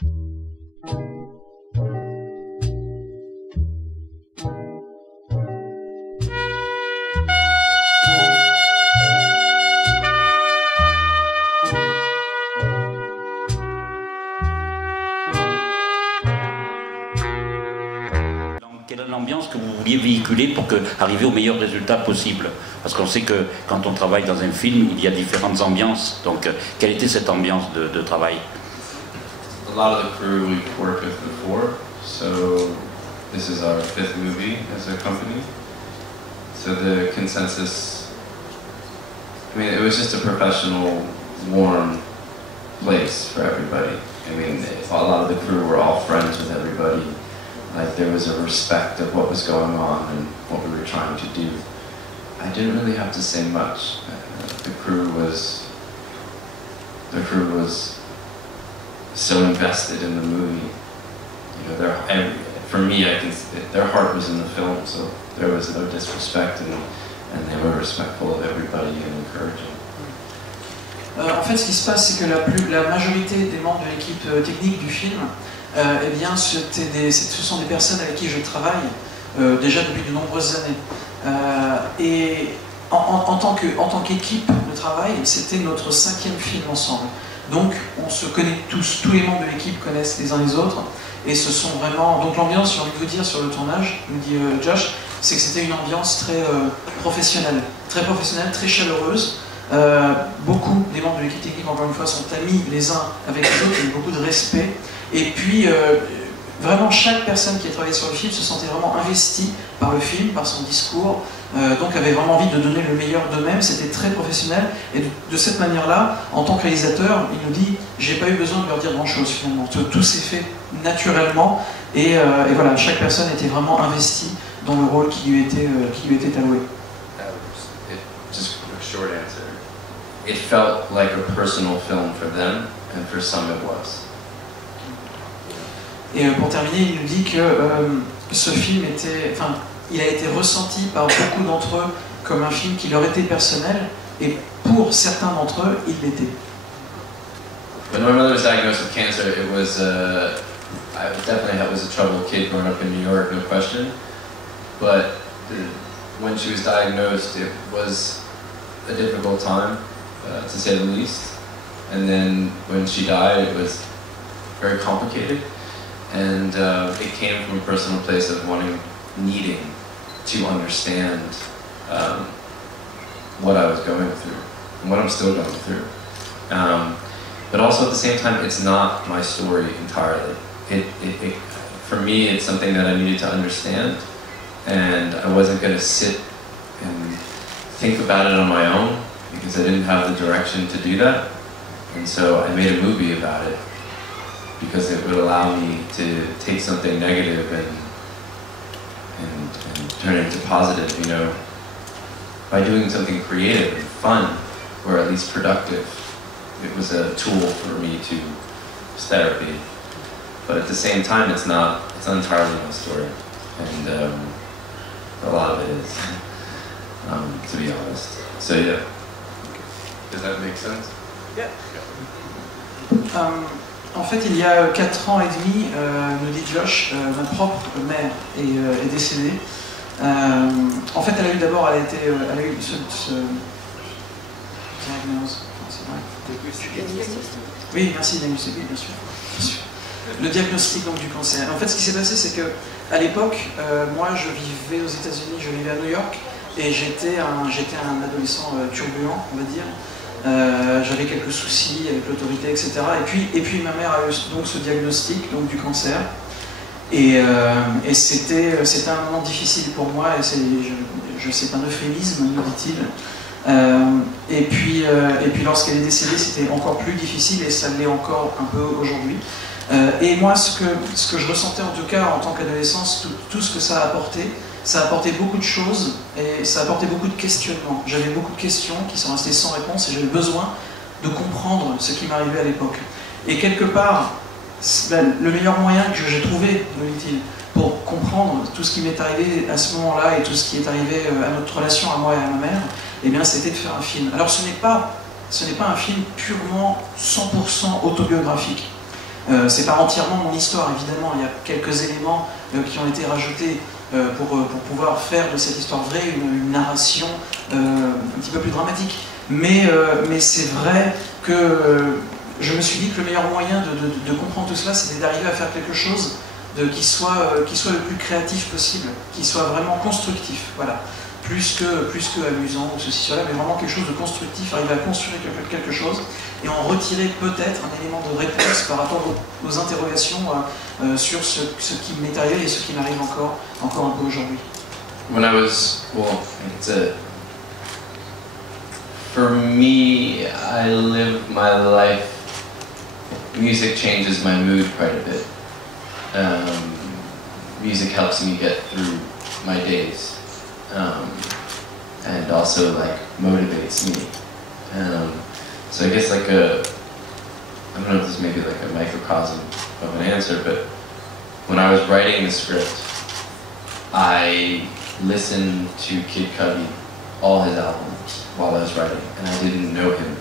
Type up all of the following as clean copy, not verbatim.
Quelle est l'ambiance que vous vouliez véhiculer pour arriver au meilleur résultat possible? Parce qu'on sait que quand on travaille dans un film, il y a différentes ambiances. Donc, quelle était cette ambiance de travail? A lot of the crew we've worked with before, so this is our 5th movie as a company. So the consensus, I mean, it was just a professional, warm place for everybody. I mean, a lot of the crew were all friends with everybody. Like, there was a respect of what was going on and what we were trying to do. I didn't really have to say much. The crew was so invested in the movie. You know, for me, their heart was in the film, so there was no disrespect, and they were respectful of everybody and encouraging. En fait, ce qui se passe, c'est que la majorité des membres de l'équipe technique du film, eh bien, ce sont des personnes avec qui je travaille déjà depuis de nombreuses années. Et en tant qu'équipe de travail, c'était notre 5e film ensemble. Donc, on se connaît tous les membres de l'équipe connaissent les uns les autres. Et ce sont vraiment... Donc l'ambiance, j'ai envie de vous dire, sur le tournage, nous dit Josh, c'est que c'était une ambiance très professionnelle, très chaleureuse. Beaucoup des membres de l'équipe technique, encore une fois, sont amis les uns avec les autres, il y a beaucoup de respect. Et puis, vraiment, chaque personne qui a travaillé sur le film se sentait vraiment investie par le film, par son discours, donc avait vraiment envie de donner le meilleur d'eux-mêmes. C'était très professionnel. Et de cette manière-là, en tant que réalisateur, il nous dit, j'ai pas eu besoin de leur dire grand-chose finalement. Tout s'est fait naturellement. Et voilà, chaque personne était vraiment investie dans le rôle qui lui était alloué. Just a short answer. It felt like a personal film for them, and for some it was. Et pour terminer, il nous dit que ce film il a été ressenti par beaucoup d'entre eux comme un film qui leur était personnel, et pour certains d'entre eux, il l'était. When my mother was diagnosed with cancer, it was I was a troubled kid growing up in New York, no question. But when she was diagnosed, it was a difficult time, to say the least. And then when she died, it was very complicated. And it came from a personal place of needing to understand what I was going through, and what I'm still going through. But also at the same time, it's not my story entirely. For me, it's something that I needed to understand, and I wasn't going to sit and think about it on my own, because I didn't have the direction to do that. And so I made a movie about it, because it would allow me to take something negative and turn it into positive, you know, by doing something creative and fun, or at least productive. It was a tool for me to therapy, but at the same time, it's not entirely my story, and a lot of it is, to be honest. So yeah, does that make sense? Yeah. En fait, il y a 4 ans et demi, nous dit Josh, ma propre mère est décédée. En fait, elle a eu ce diagnostic. Oui, merci, diagnostic, bien sûr. Le diagnostic donc, du cancer. En fait, ce qui s'est passé, c'est que à l'époque, moi, je vivais aux États-Unis, je vivais à New York, et j'étais un adolescent turbulent, on va dire. J'avais quelques soucis avec l'autorité, etc. Et puis ma mère a eu donc ce diagnostic donc, du cancer. Et c'était un moment difficile pour moi, et c'est un euphémisme, nous dit-il. Et puis lorsqu'elle est décédée, c'était encore plus difficile, et ça l'est encore un peu aujourd'hui. Et moi, ce que je ressentais en tout cas en tant qu'adolescence, tout ce que ça a apporté beaucoup de choses, et ça a apporté beaucoup de questionnements. J'avais beaucoup de questions qui sont restées sans réponse, et j'avais besoin de comprendre ce qui m'arrivait à l'époque. Et quelque part, le meilleur moyen que j'ai trouvé, me dit-il, pour comprendre tout ce qui m'est arrivé à ce moment-là, et tout ce qui est arrivé à notre relation, à moi et à ma mère, eh bien c'était de faire un film. Alors ce n'est pas un film purement 100% autobiographique. C'est pas entièrement mon histoire, évidemment, il y a quelques éléments qui ont été rajoutés pour pouvoir faire de cette histoire vraie une narration un petit peu plus dramatique. Mais c'est vrai que je me suis dit que le meilleur moyen de comprendre tout cela, c'était d'arriver à faire quelque chose qui soit le plus créatif possible, qui soit vraiment constructif, voilà. Plus que amusant ou ceci, cela, mais vraiment quelque chose de constructif, arriver à construire quelque chose et en retirer peut-être un élément de réponse par rapport aux interrogations sur ce qui m'est arrivé et ce qui m'arrive encore un peu aujourd'hui. When I was, for me, I live my life, music changes my mood quite a bit. Music helps me get through my days. And also like motivates me. So I guess I don't know if this may be like a microcosm of an answer, but when I was writing the script, I listened to Kid Cudi, all his albums, while I was writing, and I didn't know him.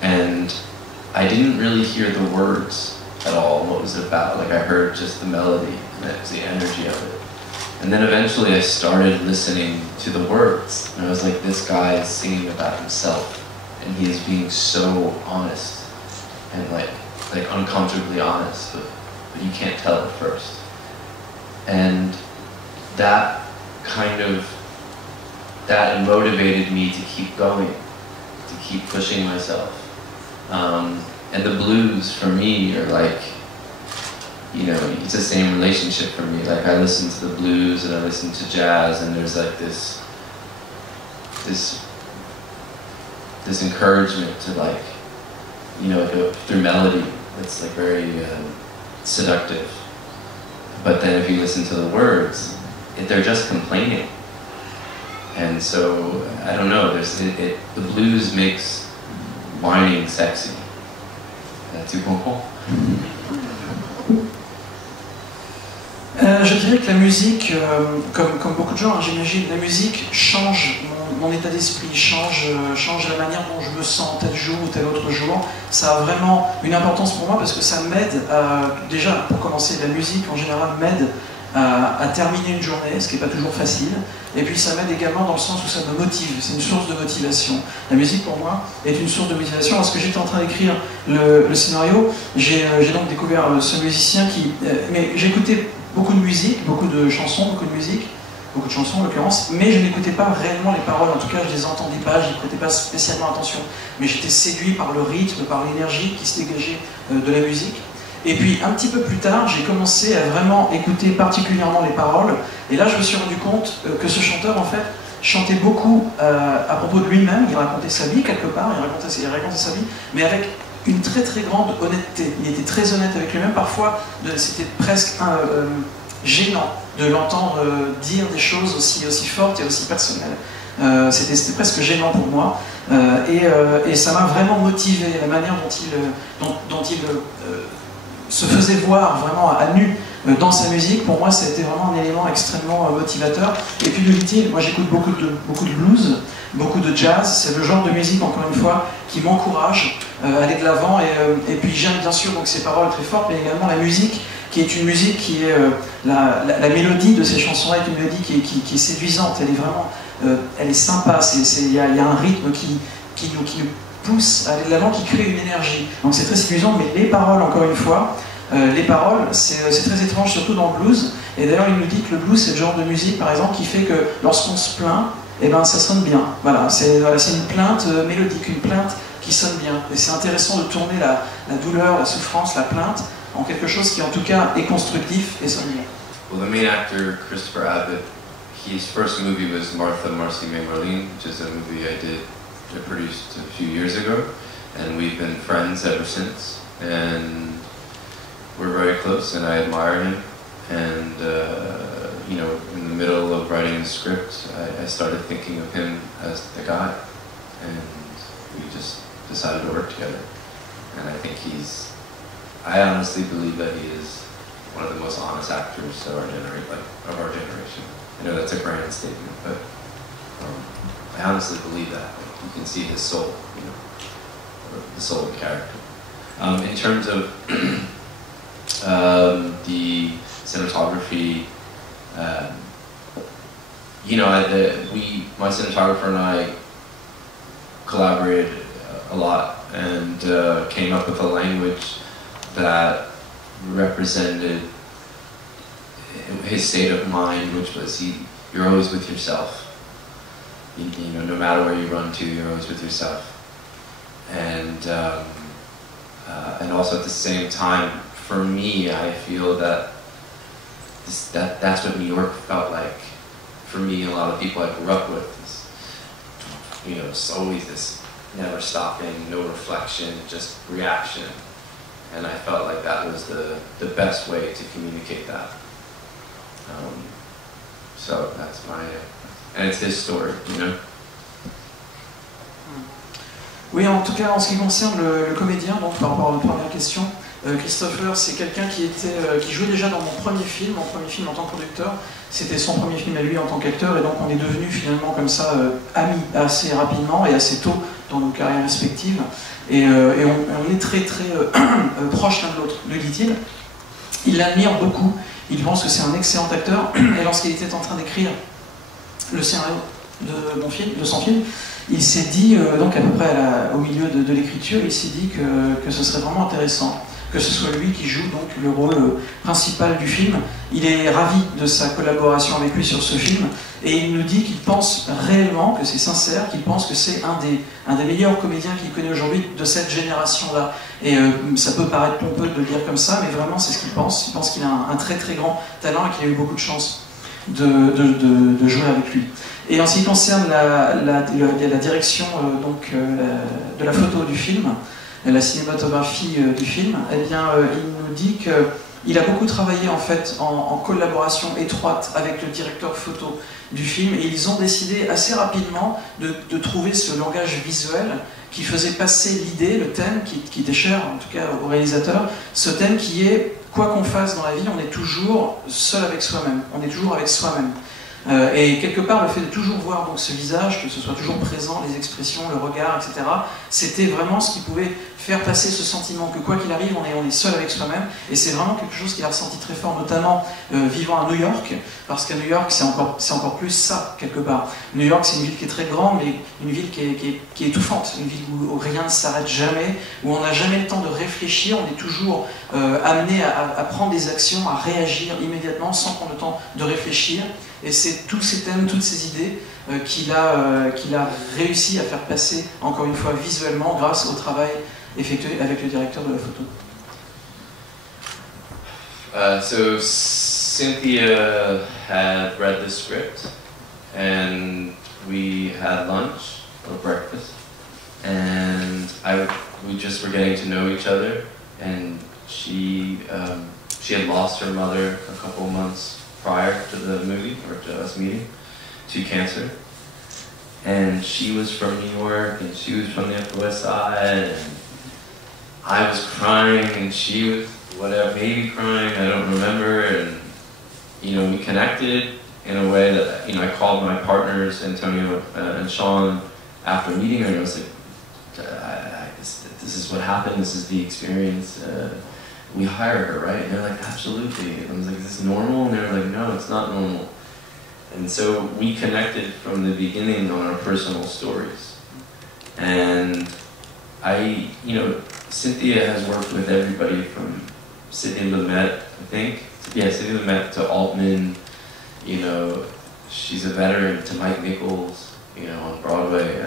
And I didn't really hear the words at all, what it was about. Like I heard just the melody, and that was the energy of it. And then eventually I started listening to the words, and I was like, this guy is singing about himself, and he is being so honest, and like uncomfortably honest, but you can't tell at first. And that motivated me to keep going, to keep pushing myself. And the blues for me are like, you know, it's the same relationship for me. Like I listen to the blues and I listen to jazz, and there's like this encouragement to like, you know, go through melody. It's like very seductive. But then if you listen to the words, they're just complaining. And so I don't know. The blues makes whining sexy. Tu comprends? Je dirais que la musique, comme beaucoup de gens, hein, j'imagine, la musique change mon état d'esprit, change la manière dont je me sens tel jour ou tel autre jour. Ça a vraiment une importance pour moi parce que ça m'aide, déjà pour commencer, la musique en général m'aide à terminer une journée, ce qui n'est pas toujours facile. Et puis ça m'aide également dans le sens où ça me motive, c'est une source de motivation. La musique pour moi est une source de motivation. Lorsque j'étais en train d'écrire le scénario, j'ai donc découvert ce musicien qui... mais j'écoutais beaucoup de musique, beaucoup de chansons en l'occurrence, mais je n'écoutais pas réellement les paroles, en tout cas je les entendais pas, je n'écoutais pas spécialement attention, mais j'étais séduit par le rythme, par l'énergie qui se dégageait de la musique. Et puis un petit peu plus tard, j'ai commencé à vraiment écouter particulièrement les paroles, et là je me suis rendu compte que ce chanteur en fait chantait beaucoup à propos de lui-même, il racontait sa vie quelque part, il racontait sa vie, mais avec une très très grande honnêteté. Il était très honnête avec lui-même, parfois c'était presque gênant de l'entendre dire des choses aussi fortes et aussi personnelles. C'était presque gênant pour moi, et ça m'a vraiment motivé, la manière dont il se faisait voir vraiment à nu dans sa musique. Pour moi, ça a été vraiment un élément extrêmement motivateur. Et puis le style, moi j'écoute beaucoup de blues, beaucoup de jazz. C'est le genre de musique, encore une fois, qui m'encourage à aller de l'avant. Et puis j'aime bien sûr donc ces paroles très fortes, mais également la musique, qui est une musique qui est la mélodie de ces chansons-là est une mélodie qui est séduisante. Elle est vraiment, elle est sympa. Il y a un rythme qui nous pousse à aller de l'avant, qui crée une énergie. Donc c'est très séduisant. Mais les paroles, encore une fois. Les paroles, c'est très étrange, surtout dans le blues. Et d'ailleurs, il nous dit que le blues, c'est le genre de musique, par exemple, qui fait que lorsqu'on se plaint, eh ben, ça sonne bien. Voilà, c'est une plainte mélodique, une plainte qui sonne bien. Et c'est intéressant de tourner la douleur, la souffrance, la plainte, en quelque chose qui, en tout cas, est constructif et sonne bien. Well, the main actor, Christopher Abbott, his first movie was Martha, Marcy May Marlene, which is a movie I produced a few years ago, and we've been friends ever since. And we're very close, and I admire him. And you know, in the middle of writing the script, I started thinking of him as the guy, and we just decided to work together. And I think I honestly believe that he is one of the most honest actors of our generation. I know that's a grand statement, but I honestly believe that. Like, you can see his soul, you know, the soul of the character. In terms of the cinematography. You know, my cinematographer and I collaborated a lot and came up with a language that represented his state of mind, which was you're always with yourself. You know, no matter where you run to, you're always with yourself. And also at the same time, for me, I feel that that's what New York felt like. For me, a lot of people I grew up with, you know, it's always this never stopping, no reflection, just reaction. And I felt like that was the best way to communicate that. So that's and it's his story, you know. Oui, en tout cas, en ce qui concerne le comédien, donc par rapport à votre première question, Christopher, c'est quelqu'un qui jouait déjà dans mon premier film en tant que producteur. C'était son premier film à lui en tant qu'acteur, et donc on est devenus finalement comme ça amis assez rapidement et assez tôt dans nos carrières respectives. Et on est très très proches l'un de l'autre, le dit-il. Il l'admire beaucoup, il pense que c'est un excellent acteur, et lorsqu'il était en train d'écrire le scénario de son film, il s'est dit, donc à peu près au milieu de l'écriture, il s'est dit que ce serait vraiment intéressant que ce soit lui qui joue donc le rôle principal du film. Il est ravi de sa collaboration avec lui sur ce film, et il nous dit qu'il pense réellement, que c'est sincère, qu'il pense que c'est un des meilleurs comédiens qu'il connaît aujourd'hui de cette génération-là. Et ça peut paraître pompeux de le dire comme ça, mais vraiment c'est ce qu'il pense. Il pense qu'il a un très très grand talent et qu'il a eu beaucoup de chance de jouer avec lui. Et en ce qui concerne la direction de la photo du film, la cinématographie du film, eh bien, il nous dit qu'il a beaucoup travaillé en fait en collaboration étroite avec le directeur photo du film, et ils ont décidé assez rapidement de trouver ce langage visuel qui faisait passer l'idée, le thème qui était cher en tout cas au réalisateur, ce thème qui est quoi qu'on fasse dans la vie, on est toujours seul avec soi-même, on est toujours avec soi-même. Et quelque part, le fait de toujours voir donc, ce visage, que ce soit toujours présent, les expressions, le regard, etc., c'était vraiment ce qui pouvait faire passer ce sentiment que quoi qu'il arrive, on est seul avec soi-même. Et c'est vraiment quelque chose qu'il a ressenti très fort, notamment vivant à New York, parce qu'à New York, c'est encore plus ça, quelque part. New York, c'est une ville qui est très grande, mais une ville qui est étouffante, une ville où rien ne s'arrête jamais, où on n'a jamais le temps de réfléchir, on est toujours amené à prendre des actions, à réagir immédiatement, sans prendre le temps de réfléchir. Et c'est tous ces thèmes, toutes ces idées qu'il a réussi à faire passer, encore une fois, visuellement, grâce au travail effectué avec le directeur de la photo. So Cynthia had read the script, and we had lunch or breakfast, and we just were getting to know each other, and she had lost her mother a couple months prior to the movie, or to us meeting, to cancer. And she was from New York, and she was from the Upper West Side, and I was crying, and she was, whatever, maybe crying, I don't remember, and, you know, we connected in a way that, you know, I called my partners, Antonio and Sean, after meeting her, and I was like, this is what happened, this is the experience, we hire her, right? And they're like, absolutely. And I was like, is this normal? And they were like, no, it's not normal. And so we connected from the beginning on our personal stories. And you know, Cynthia has worked with everybody from Sidney Lumet, I think. Yeah, Sidney Lumet to Altman. You know, she's a veteran, to Mike Nichols, you know, on Broadway.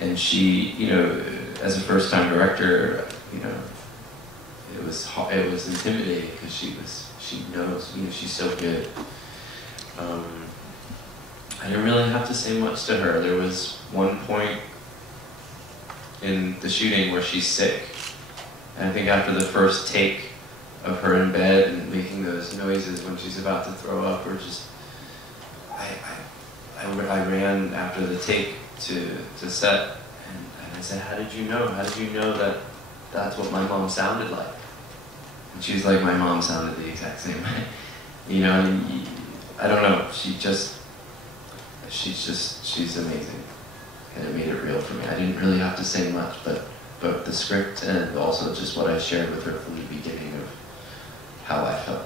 And she, you know, as a first-time director, you know, it was intimidating because she knows, you know, she's so good. I didn't really have to say much to her. There was one point in the shooting where she's sick, and I think after the first take of her in bed and making those noises when she's about to throw up, or just, I ran after the take to set, and I said, how did you know? How did you know that that's what my mom sounded like? And she was like, my mom sounded the exact same way. You know, and I don't know, she's amazing. And it made it real for me. I didn't really have to say much, but the script and also just what I shared with her from the beginning of how I felt.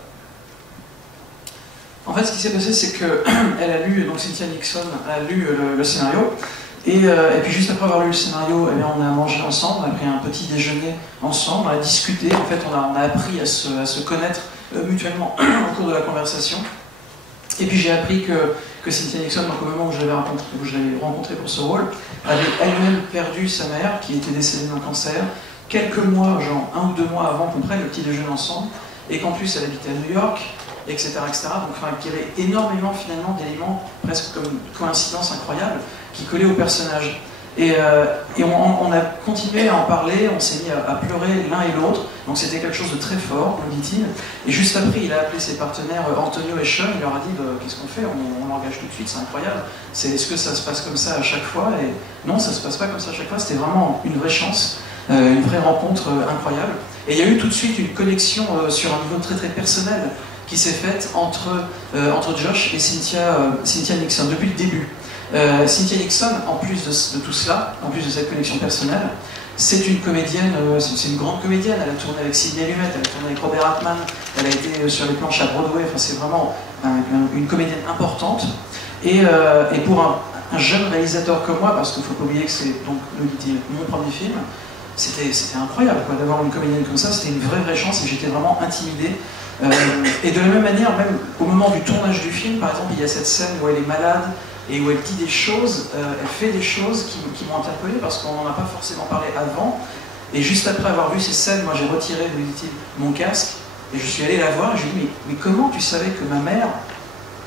En fait, ce qui s'est passé, c'est que elle a lu, donc Cynthia Nixon a lu le scénario, et puis juste après avoir lu le scénario, eh bien, on a mangé ensemble, on a pris un petit déjeuner ensemble, on a discuté, en fait, on a appris à se connaître mutuellement au cours de la conversation. Et puis j'ai appris que Cynthia Nixon, donc, au moment où je l'avais rencontrée pour ce rôle, avait elle-même perdu sa mère, qui était décédée d'un cancer, quelques mois, genre 1 ou 2 mois avant qu'on prenne le petit déjeuner ensemble, et qu'en plus elle habitait à New York, etc. Donc enfin, qu'il y avait énormément finalement d'éléments, presque comme une coïncidence incroyable, qui collaient au personnage. Et on a continué à en parler, on s'est mis à pleurer l'un et l'autre, donc c'était quelque chose de très fort, me dit-il. Et juste après, il a appelé ses partenaires Antonio et Sean, il leur a dit qu'est-ce qu'on fait, on l'engage tout de suite, c'est incroyable. Est-ce que ça se passe comme ça à chaque fois? Et non, ça se passe pas comme ça à chaque fois, c'était vraiment une vraie chance, une vraie rencontre incroyable. Et il y a eu tout de suite une connexion sur un niveau très très personnel qui s'est faite entre Josh et Cynthia Nixon depuis le début. Cynthia Nixon, en plus de tout cela, en plus de cette connexion personnelle, c'est une comédienne, c'est une grande comédienne. Elle a tourné avec Sidney Lumet, elle a tourné avec Robert Altman, elle a été sur les planches à Broadway. Enfin, c'est vraiment une comédienne importante. Et pour un jeune réalisateur comme moi, parce qu'il ne faut pas oublier que c'est donc mon premier film, c'était incroyable d'avoir une comédienne comme ça. C'était une vraie chance et j'étais vraiment intimidé. Et de la même manière, même au moment du tournage du film, par exemple, il y a cette scène où elle est malade et où elle dit des choses, elle fait des choses qui m'ont interpellé parce qu'on n'en a pas forcément parlé avant. Et juste après avoir vu ces scènes, moi j'ai retiré, me dit-il, mon casque et je suis allé la voir et je lui ai dit mais comment tu savais que ma mère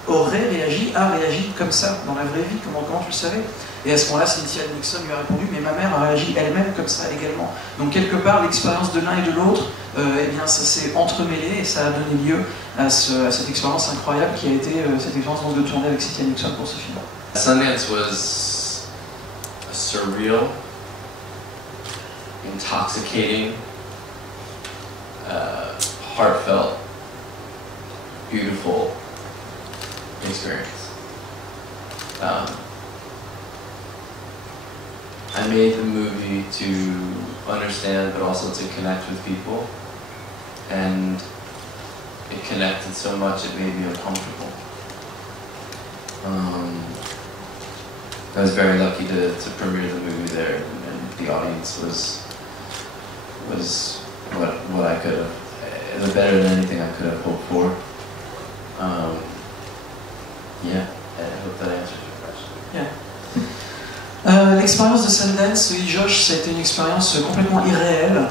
a réagi comme ça dans la vraie vie, comment tu le savais? Et à ce moment-là, Cynthia Nixon lui a répondu mais ma mère a réagi elle-même comme ça également. Donc quelque part, l'expérience de l'un et de l'autre, eh bien ça s'est entremêlé et ça a donné lieu à cette expérience incroyable qui a été cette expérience de tourner avec Cynthia Nixon pour ce film. Sundance was a surreal, intoxicating, heartfelt, beautiful experience. I made the movie to understand but also to connect with people, and it connected so much it made me uncomfortable. I was very lucky to premiere the movie there, and the audience was what I could have, better than anything I could have hoped for. Yeah, I hope that answers your question. Yeah. L'expérience de Sundance, oui, Josh, ça a été une expérience complètement irréelle,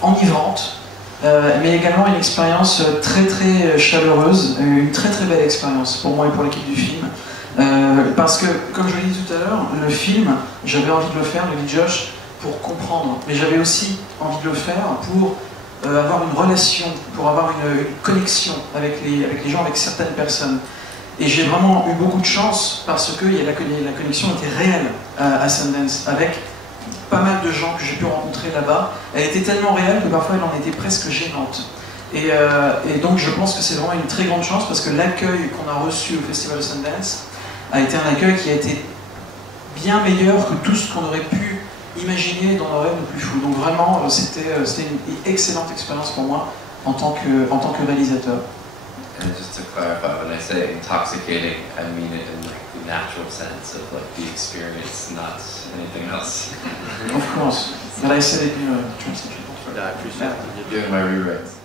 enivrante, mais également une expérience très chaleureuse, une très belle expérience pour moi et pour l'équipe du film. Parce que, comme je l'ai dit tout à l'heure, le film, j'avais envie de le faire, le dit Josh, pour comprendre, mais j'avais aussi envie de le faire pour avoir une relation, pour avoir une connexion avec les gens, avec certaines personnes. Et j'ai vraiment eu beaucoup de chance parce que la connexion était réelle à Sundance, avec pas mal de gens que j'ai pu rencontrer là-bas. Elle était tellement réelle que parfois elle en était presque gênante. Et donc je pense que c'est vraiment une très grande chance parce que l'accueil qu'on a reçu au Festival de Sundance a été un accueil qui a été bien meilleur que tout ce qu'on aurait pu imaginer dans nos rêves les plus fous. Donc vraiment, c'était une excellente expérience pour moi en tant que réalisateur. And just to clarify, when I say intoxicating, I mean it in like the natural sense of like the experience, not anything else. Of course, but I said it in a translation. I appreciate it. You're doing my rewrites.